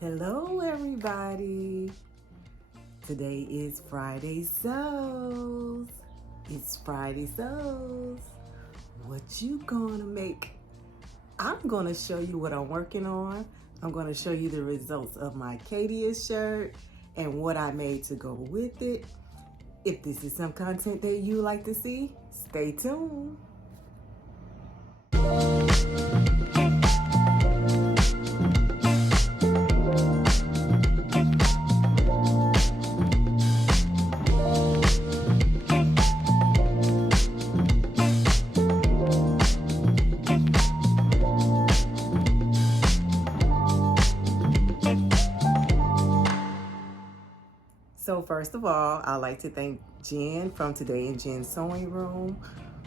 Hello everybody. Today is Friday Sews. It's Friday Sews. What you gonna make? I'm gonna show you what I'm working on. I'm gonna show you the results of my Katia shirt and what I made to go with it. If this is some content that you like to see, stay tuned. So first of all, I'd like to thank Jen from Today in Jen's Sewing Room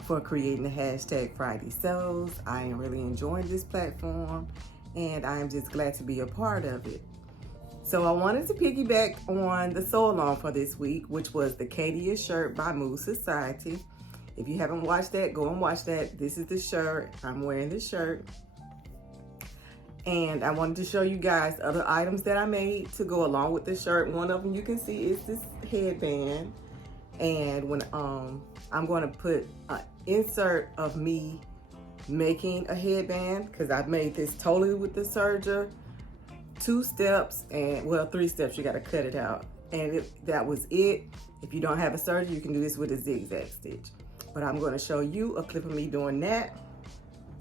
for creating the hashtag Friday Sews. I am really enjoying this platform and I am just glad to be a part of it. So I wanted to piggyback on the sew along for this week, which was the Katia shirt by Mood Society. If you haven't watched that, go and watch that. This is the shirt. I'm wearing this shirt. And I wanted to show you guys other items that I made to go along with the shirt. One of them you can see is this headband. And when I'm going to put an insert of me making a headband, because I made this totally with the serger, 2 steps and well 3 steps. You got to cut it out, and that was it. If you don't have a serger, you can do this with a zigzag stitch. But I'm going to show you a clip of me doing that.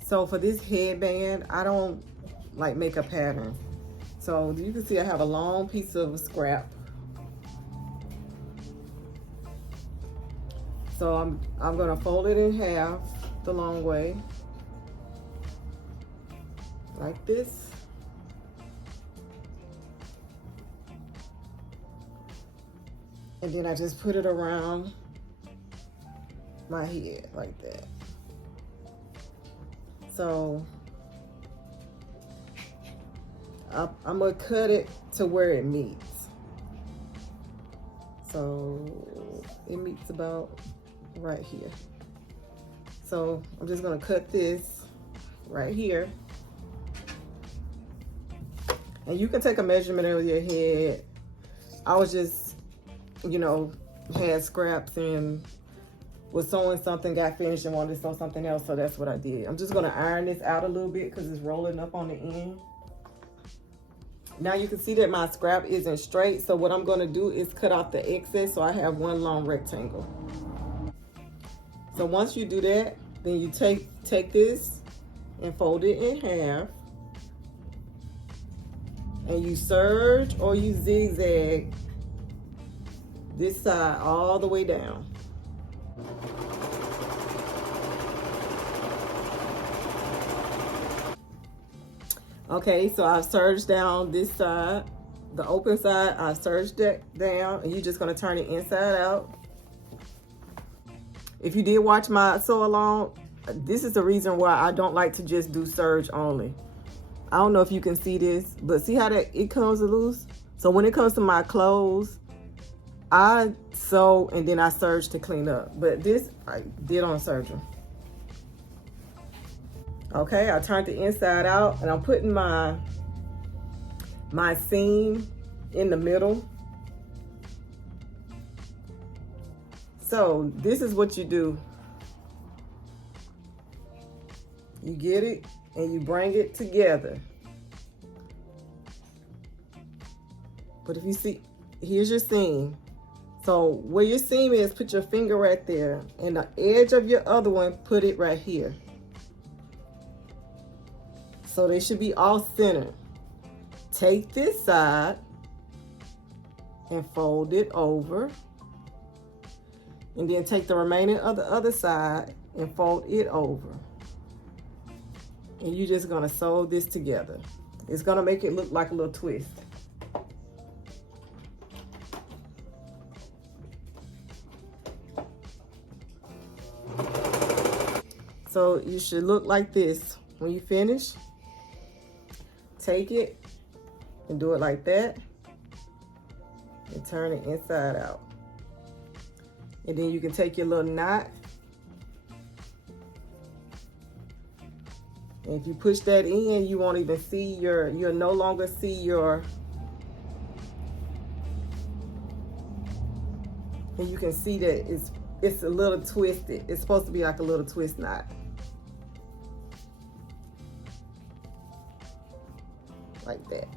So for this headband, I don't like make a pattern. So you can see I have a long piece of scrap. So I'm gonna fold it in half the long way, like this. And then I just put it around my head like that. So I'm gonna cut it to where it meets. So it meets about right here. So I'm just gonna cut this right here. And you can take a measurement of your head. I was just, had scraps and was sewing something, got finished and wanted to sew something else, so that's what I did. I'm just gonna iron this out a little bit because it's rolling up on the end. Now you can see that my scrap isn't straight, so what I'm gonna do is cut off the excess so I have one long rectangle. So once you do that, then you take this and fold it in half, and you serge or you zigzag this side all the way down. Okay, so I've serged down this side, the open side, I've serged it down, and you're just gonna turn it inside out. If you did watch my sew along, this is the reason why I don't like to just do serge only. I don't know if you can see this, but see how it comes loose? So when it comes to my clothes, I sew and then I serge to clean up. But this, I did on serger. Okay, I turned the inside out and I'm putting my seam in the middle. So this is what you do. You get it and you bring it together. But if you see, here's your seam. So where your seam is, put your finger right there, and the edge of your other one, put it right here. So they should be all centered. Take this side and fold it over. And then take the remaining of the other side and fold it over. And you're just gonna sew this together. It's gonna make it look like a little twist. So you should look like this when you finish. Take it and do it like that and turn it inside out. And then you can take your little knot, and if you push that in, you won't even see you'll no longer see your And you can see that it's a little twisted. It's supposed to be like a little twist knot. Like that.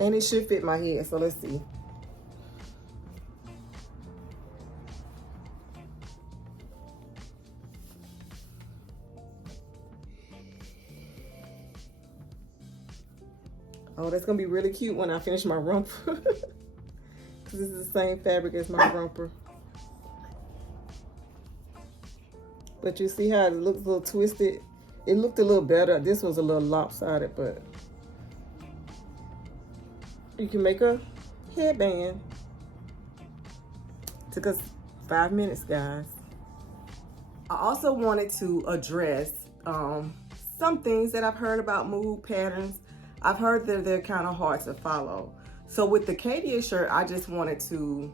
And it should fit my head, so let's see. Oh, that's gonna be really cute when I finish my romper. Because this is the same fabric as my romper. But you see how it looks a little twisted? It looked a little better. This was a little lopsided, but you can make a headband. Took us 5 minutes, guys. I also wanted to address some things that I've heard about mood patterns. I've heard that they're kind of hard to follow. So with the Katia shirt, I just wanted to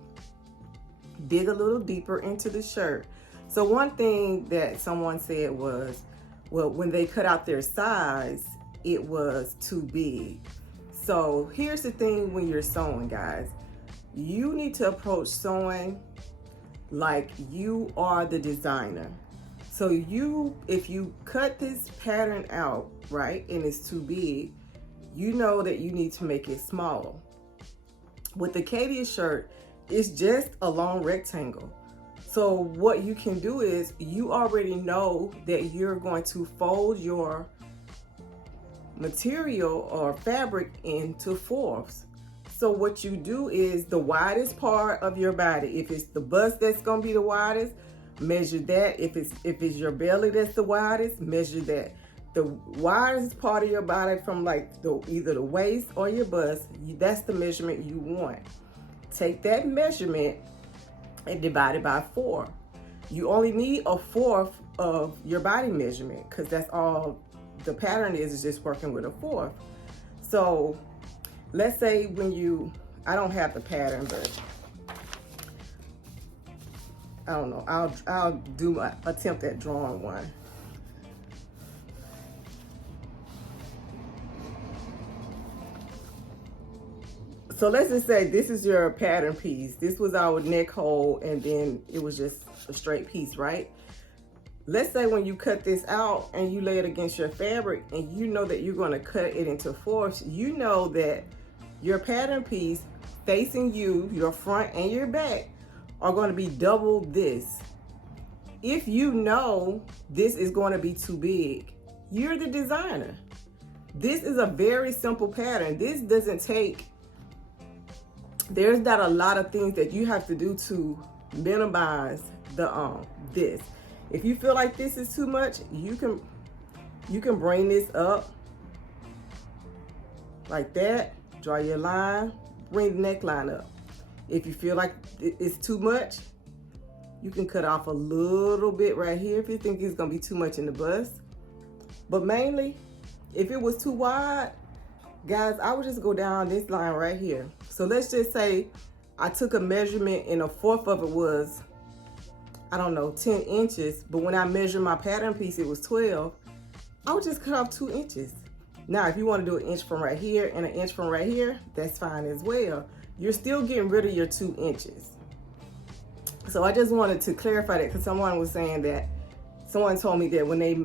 dig a little deeper into the shirt. So one thing that someone said was, well, when they cut out their size, it was too big. So here's the thing when you're sewing, guys. You need to approach sewing like you are the designer. So if you cut this pattern out, right, and it's too big, you know that you need to make it smaller. With the Katia shirt, it's just a long rectangle. So what you can do is you already know that you're going to fold your material or fabric into fourths. So what you do is the widest part of your body, if it's the bust that's gonna be the widest, measure that. If it's your belly that's the widest, measure that. The widest part of your body from like either the waist or your bust, that's the measurement you want. Take that measurement and divide it by 4. You only need a fourth of your body measurement because that's all the pattern is just working with a fourth. So let's say when I don't have the pattern, but I don't know, I'll do my attempt at drawing one. So let's just say this is your pattern piece. This was our neck hole, and then it was just a straight piece, right? Let's say when you cut this out and you lay it against your fabric and you know that you're going to cut it into fourths, you know that your pattern piece facing you, your front and your back, are going to be double this. If you know this is going to be too big, you're the designer. This is a very simple pattern. This doesn't take, there's not a lot of things that you have to do to minimize the this. If you feel like this is too much, you can bring this up like that, draw your line, bring the neckline up. If you feel like it's too much, you can cut off a little bit right here if you think it's gonna be too much in the bust. But mainly, if it was too wide, guys, I would just go down this line right here. So let's just say I took a measurement and a fourth of it was, I don't know, 10 inches, but when I measured my pattern piece, it was 12. I would just cut off 2 inches. Now, if you want to do an inch from right here and an inch from right here, that's fine as well. You're still getting rid of your 2 inches. So I just wanted to clarify that because someone was saying that, someone told me that when they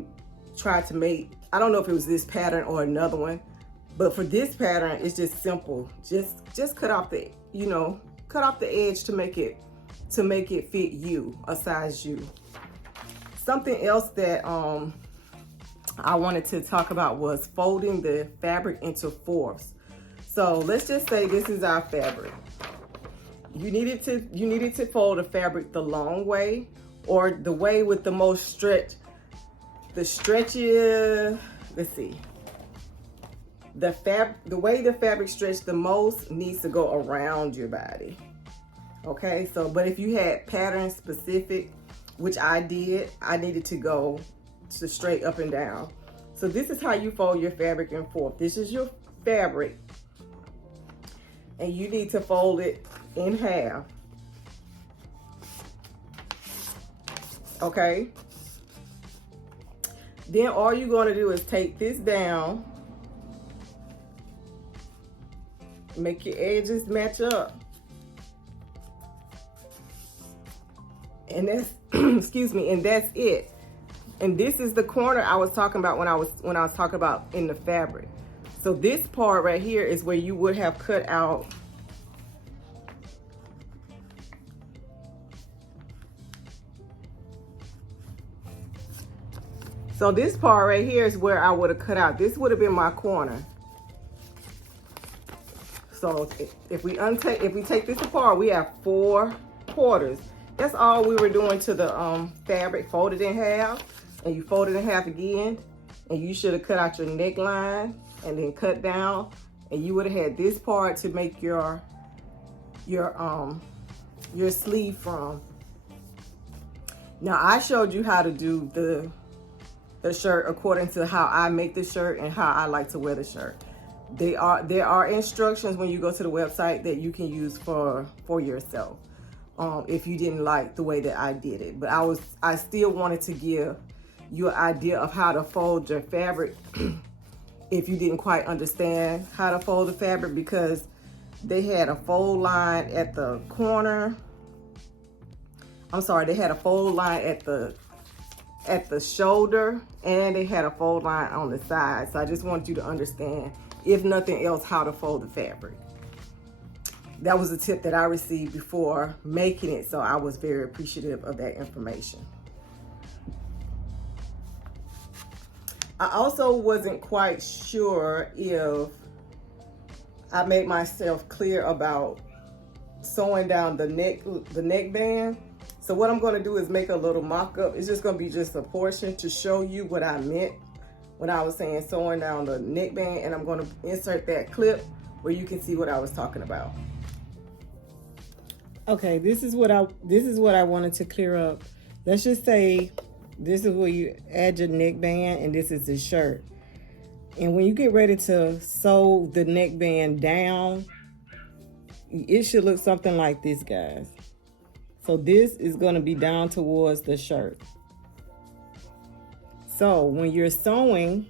tried to make, I don't know if it was this pattern or another one, but for this pattern, it's just simple. Just cut off the, cut off the edge to make it fit you, a size you. Something else that I wanted to talk about was folding the fabric into fourths. So let's just say this is our fabric. You needed to fold the fabric the long way, or the way with the most stretch. The stretchier, let's see. The way the fabric stretched the most needs to go around your body. Okay, so, but if you had pattern specific, which I did, I needed to go to straight up and down. So this is how you fold your fabric in fourth. This is your fabric, and you need to fold it in half. Okay. Then all you're going to do is take this down, make your edges match up. And that's excuse me, and that's it. And this is the corner I was talking about when I was talking about in the fabric. So this part right here is where you would have cut out so this part right here is where I would have cut out. This would have been my corner. So if we take this apart, we have 4 quarters. That's all we were doing to the fabric. Fold it in half, and you fold it in half again, and you should have cut out your neckline and then cut down, and you would have had this part to make your sleeve from. Now I showed you how to do the shirt according to how I make the shirt and how I like to wear the shirt. There are instructions when you go to the website that you can use for yourself. If you didn't like the way that I did it, but I still wanted to give you an idea of how to fold your fabric if you didn't quite understand how to fold the fabric, because they had a fold line at the corner. I'm sorry, they had a fold line at the shoulder, and they had a fold line on the side. So I just wanted you to understand, if nothing else, how to fold the fabric. That was a tip that I received before making it, so I was very appreciative of that information. I also wasn't quite sure if I made myself clear about sewing down the neckband. So what I'm going to do is make a little mock-up. It's just going to be just a portion to show you what I meant when I was saying sewing down the neckband, and I'm going to insert that clip where you can see what I was talking about. Okay, this is what I wanted to clear up. Let's just say this is where you add your neckband, and this is the shirt. And when you get ready to sew the neckband down, it should look something like this, guys. So this is going to be down towards the shirt. So when you're sewing,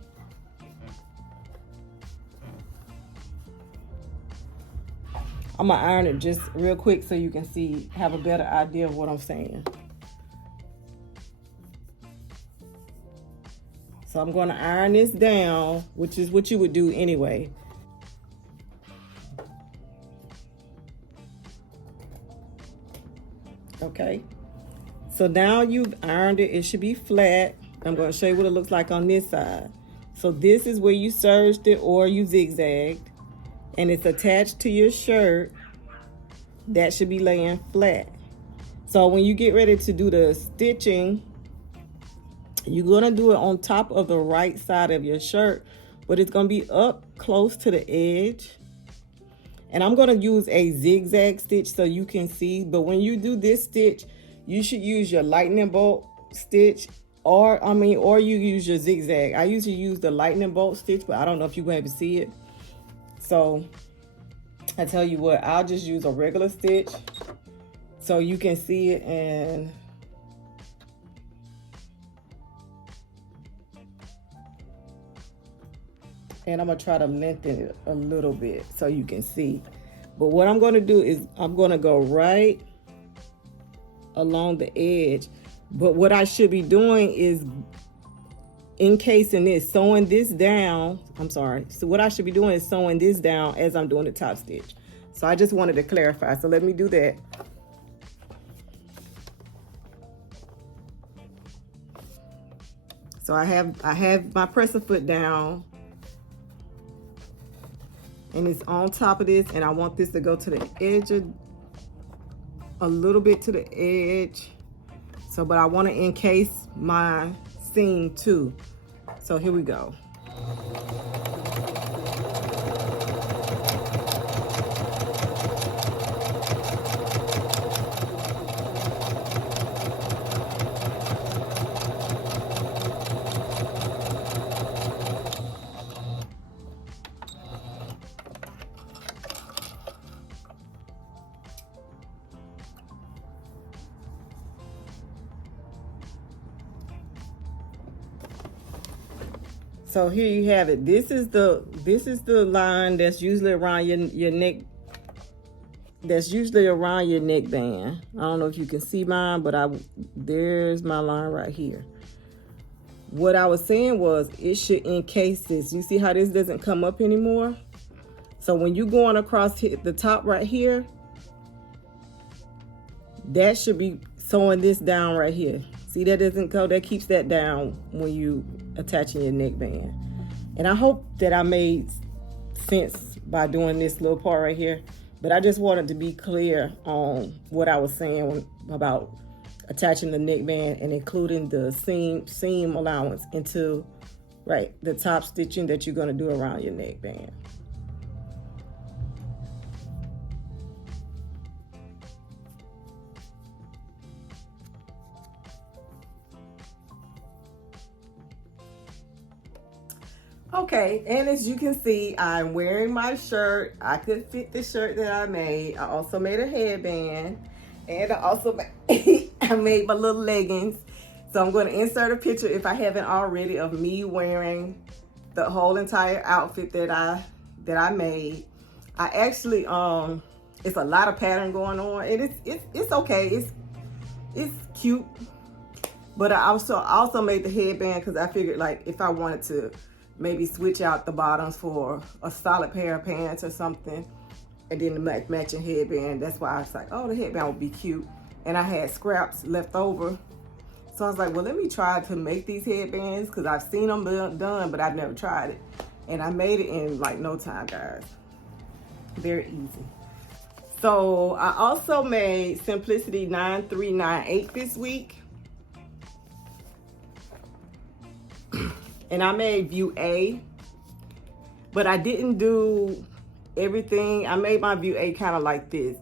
I'm gonna iron it just real quick so you can have a better idea of what I'm saying. So I'm going to iron this down, which is what you would do anyway. Okay, so now you've ironed it. It should be flat. I'm going to show you what it looks like on this side. So this is where you serged it or you zigzagged, and it's attached to your shirt. That should be laying flat. So when you get ready to do the stitching, you're going to do it on top of the right side of your shirt, but it's going to be up close to the edge. And I'm going to use a zigzag stitch so you can see. But when you do this stitch, you should use your lightning bolt stitch, or you use your zigzag. I usually use the lightning bolt stitch, but I don't know if you're going to see it. So I tell you what, I'll just use a regular stitch so you can see it. And I'm going to try to lengthen it a little bit so you can see. But what I'm going to do is I'm going to go right along the edge. But what I should be doing is encasing this, sewing this down. I'm sorry. So what I should be doing is sewing this down as I'm doing the top stitch. So I just wanted to clarify. So let me do that. So I have my presser foot down, and it's on top of this, and I want this to go to the edge a little bit to the edge. So, but I want to encase my seam too. So here we go. So here you have it. This is the line that's usually around your neck that's usually around your neckband. I don't know if you can see mine, but there's my line right here. What I was saying was it should encase this. You see how this doesn't come up anymore? So when you're going across the top right here, that should be sewing this down right here. See, that doesn't go, that keeps that down when you attaching your neckband. And I hope that I made sense by doing this little part right here, but I just wanted to be clear on what I was saying about attaching the neckband and including the seam allowance into the top stitching that you're going to do around your neckband. Okay, and as you can see, I'm wearing my shirt. I could fit the shirt that I made. I also made a headband, and I also I made my little leggings. So I'm going to insert a picture, if I haven't already, of me wearing the whole entire outfit that I made. I actually it's a lot of pattern going on, and it's okay. It's cute, but I also made the headband because I figured, like, if I wanted to maybe switch out the bottoms for a solid pair of pants or something, and then the matching headband. That's why I was like, oh, the headband would be cute. And I had scraps left over. So I was like, well, let me try to make these headbands because I've seen them done, but I've never tried it. And I made it in like no time, guys. Very easy. So I also made Simplicity 9398 this week. And I made view A, but I didn't do everything. I made my view A kind of like this.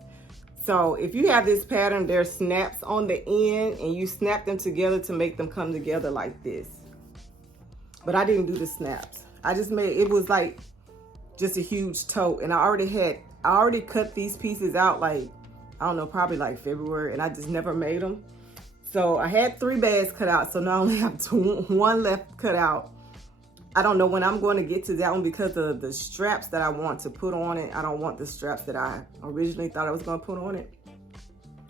So if you have this pattern, there's snaps on the end, and you snap them together to make them come together like this. But I didn't do the snaps. I just made, it was like just a huge tote, and I already cut these pieces out, like, I don't know, probably like February, and I just never made them. So I had 3 bags cut out, so now I only have 1 left cut out. I don't know when I'm going to get to that one because of the straps that I want to put on it. I don't want the straps that I originally thought I was going to put on it.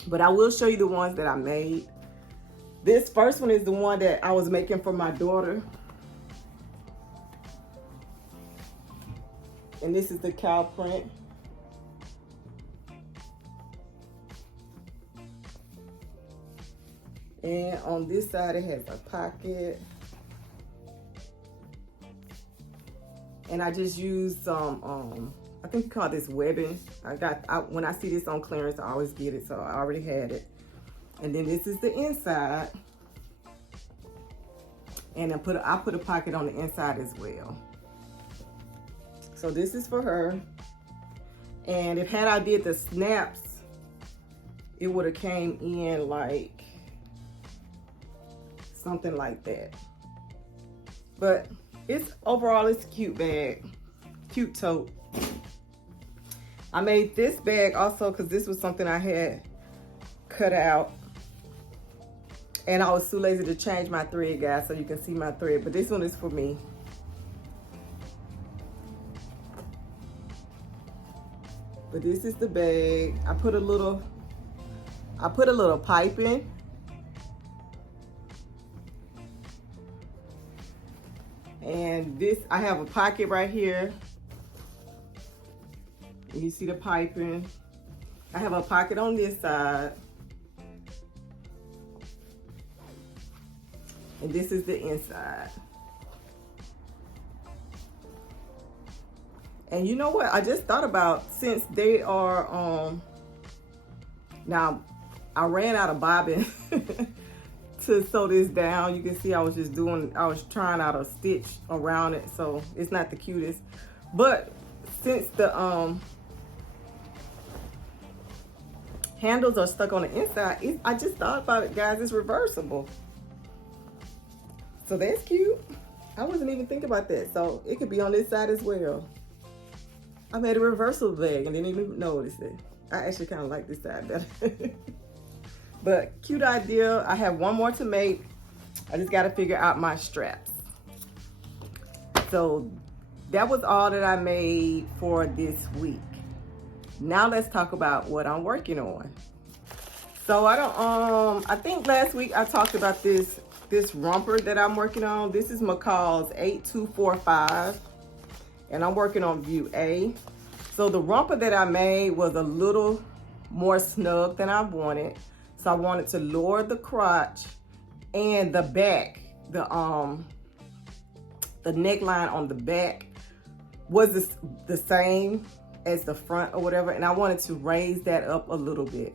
But I will show you the ones that I made. This first one is the one that I was making for my daughter. And this is the cow print. And on this side, it has a pocket. And I just used some, I think you call this webbing. When I see this on clearance, I always get it, so I already had it. And then this is the inside. And I put a pocket on the inside as well. So this is for her. And if I did the snaps, it would have came in like something like that. But overall it's a cute bag, cute tote. I made this bag also because this was something I had cut out, and I was too lazy to change my thread, guys, so you can see my thread. But this one is for me. But this is the bag. I put a little piping. And this, I have a pocket right here. You see the piping. I have a pocket on this side. And this is the inside. And you know what? I just thought about, since they are, now I ran out of bobbin to sew this down. You can see I was trying out a stitch around it, so it's not the cutest. But since the handles are stuck on the inside, I just thought about it, guys, it's reversible. So that's cute. I wasn't even thinking about that. So it could be on this side as well. I made a reversible bag and didn't even notice it. I actually kind of like this side better. But cute idea. I have one more to make. I just got to figure out my straps. So that was all that I made for this week. Now let's talk about what I'm working on. So I think last week I talked about this romper that I'm working on. This is McCall's 8245, and I'm working on view A. So the romper that I made was a little more snug than I wanted. So I wanted to lower the crotch and the back, the neckline on the back was the same as the front or whatever, and I wanted to raise that up a little bit.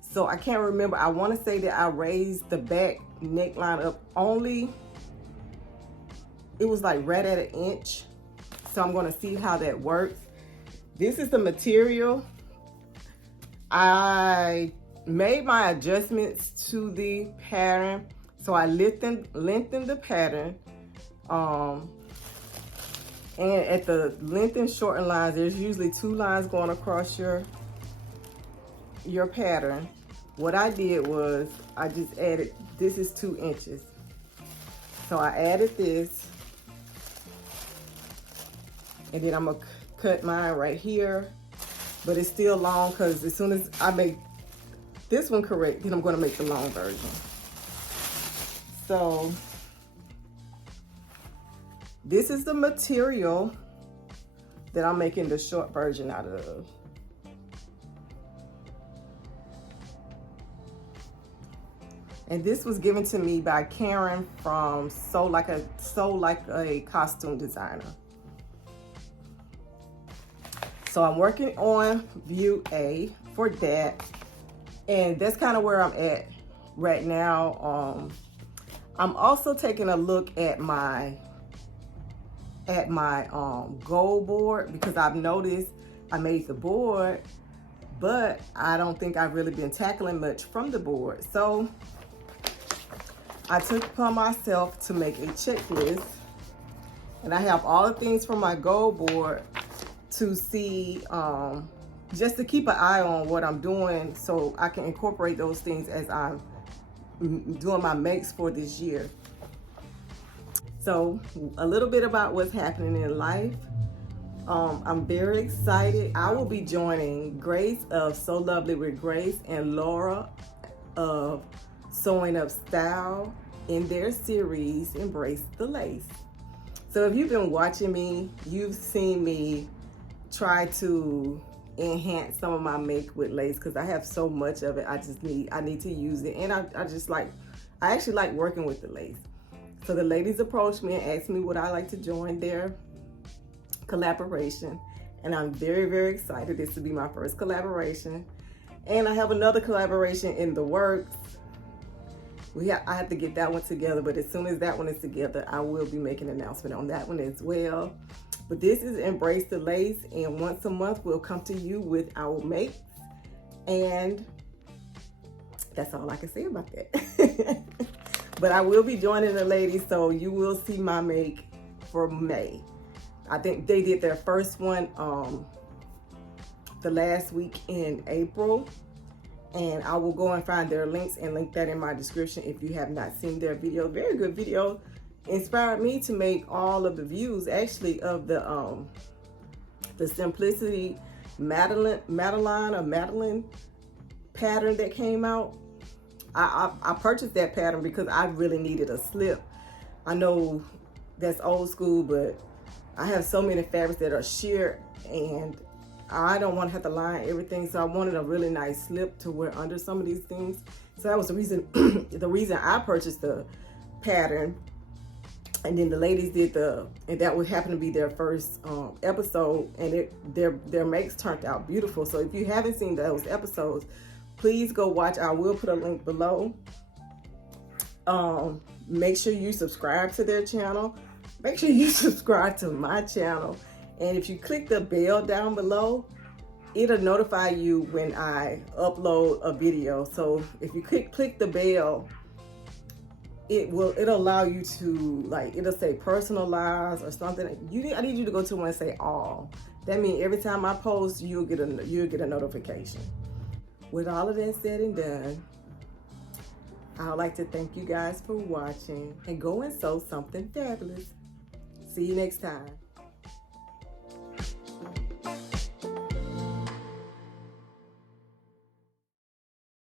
So I can't remember, I want to say that I raised the back neckline up only, it was like right at 1 inch. So I'm going to see how that works. This is the material. I made my adjustments to the pattern. So I lengthened the pattern. And at the length and shorten lines, there's usually 2 lines going across your pattern. What I did was I just added, this is 2 inches. So I added this, and then I'm gonna cut mine right here, but it's still long because as soon as I make this one correct, then I'm gonna make the long version. So this is the material that I'm making the short version out of. And this was given to me by Karen from Sew Like a Costume Designer. So I'm working on view A for that. And that's kind of where I'm at right now. I'm also taking a look at my goal board, because I've noticed I made the board, but I don't think I've really been tackling much from the board. So I took upon myself to make a checklist, and I have all the things from my goal board to see, just to keep an eye on what I'm doing so I can incorporate those things as I'm doing my makes for this year. So a little bit about what's happening in life. I'm very excited. I will be joining Grace of So Lovely with Grace and Laura of Sewing Up Style in their series Embrace the Lace. So if you've been watching me, you've seen me try to enhance some of my make with lace, because I have so much of it. I need to use it, and I actually like working with the lace. So the ladies approached me and asked me would I like to join their collaboration, and I'm very, very excited. This will be my first collaboration, and I have another collaboration in the works. I have to get that one together, but as soon as that one is together, I will be making an announcement on that one as well. But this is Embrace the Lace, and once a month we'll come to you with our makes, and that's all I can say about that. But I will be joining the ladies, so you will see my make for May. I think they did their first one the last week in April, and I will go and find their links and link that in my description if you have not seen their video. Very good video. Inspired me to make all of the views actually of the Simplicity Madeline pattern that came out. I purchased that pattern because I really needed a slip. I know that's old school, but I have so many fabrics that are sheer, and I don't want to have to line everything, so I wanted a really nice slip to wear under some of these things. So that was the reason the reason I purchased the pattern. And then the ladies did and that would happen to be their first episode, and their makes turned out beautiful. So if you haven't seen those episodes, please go watch. I will put a link below. Make sure you subscribe to their channel. Make sure you subscribe to my channel. And if you click the bell down below, it'll notify you when I upload a video. So if you click the bell, it'll allow you to, like, it'll say personalized or something. I need you to go to one and say all. That means every time I post, you'll get a notification. With all of that said and done, I would like to thank you guys for watching, and go and sew something fabulous. See you next time.